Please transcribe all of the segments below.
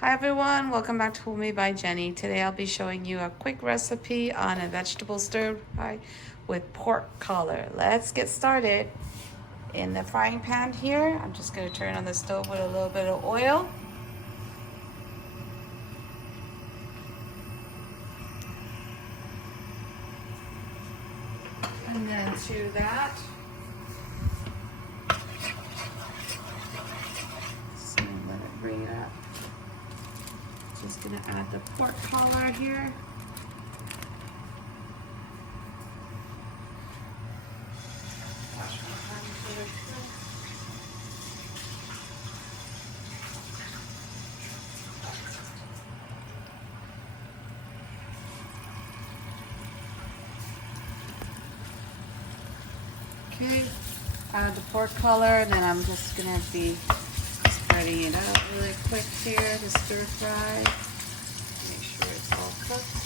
Hi everyone, welcome back to Homemade by Jenny. Today I'll be showing you a quick recipe on a vegetable stir fry with pork collar. Let's get started. In the frying pan here, I'm just going to turn on the stove with a little bit of oil. And then to that, just going to let it bring up. Just going to add the pork collar here. Okay, add the pork collar, and then I'm just gonna be spreading it out really quick here to stir fry. Make sure it's all cooked.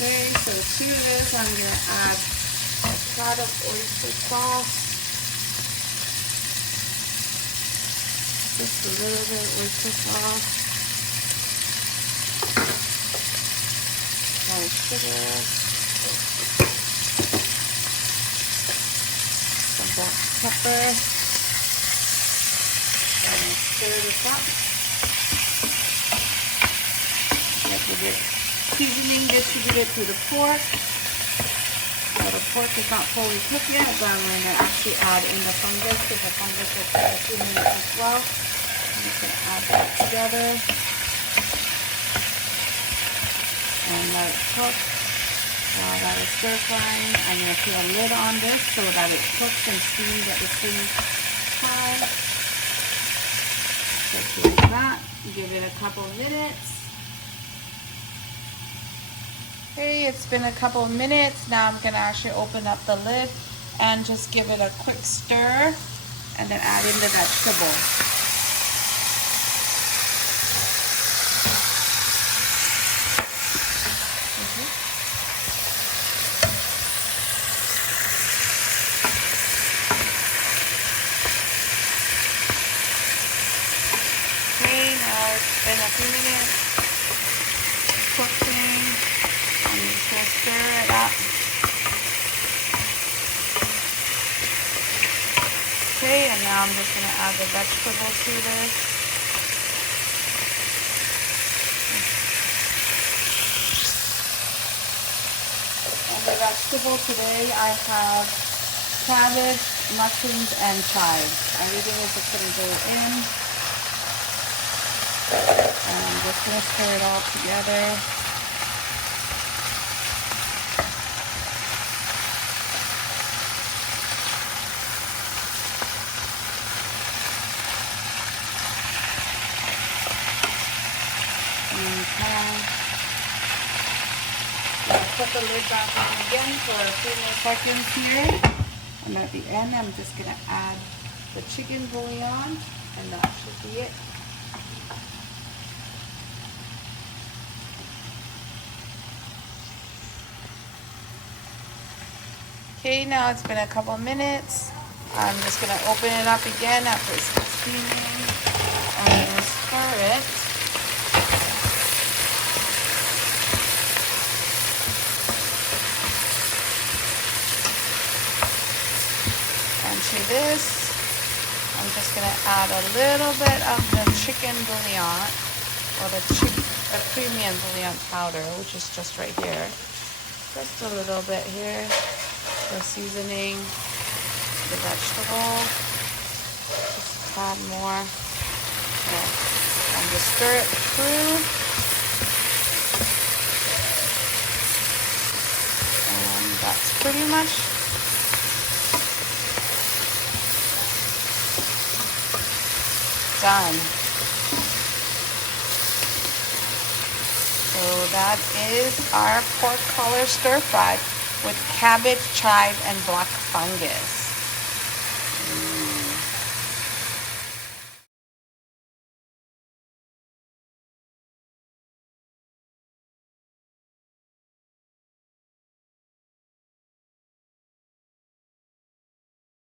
Okay, so to this I'm going to add a shot of oyster sauce. Just a little bit of oyster sauce. Some sugar. Some black pepper. And stir this up. Give it seasoning distributed to the pork. Now the pork is not fully cooked yet, but I'm going to actually add in the fungus because the fungus will take a few minutes as well. I'm just going to add that together and let it cook. While that is stir frying, I'm going to put a lid on this so that it cooks and steams at the same time. Just like that. Give it a couple of minutes. Okay, it's been a couple of minutes. Now I'm going to actually open up the lid and just give it a quick stir and then add in the vegetable. Okay, now it's been a few minutes cooking. I'm just going to stir it up. Okay, and now I'm just going to add the vegetables to this. And the vegetable today I have cabbage, mushrooms, and chives. Everything is just going to go in. And I'm just going to stir it all together. Put the lid back on again for a few more seconds here. And at the end, I'm just going to add the chicken bouillon, and that should be it. Okay, now it's been a couple of minutes. I'm just going to open it up again after it's steaming. I'm going to stir it. To this, I'm just going to add a little bit of the chicken bouillon, or the premium bouillon powder, which is just right here. Just a little bit here for seasoning the vegetable. Just add more. And just stir it through. pretty much done. So that is our pork collar stir fry with cabbage, chive, and black fungus.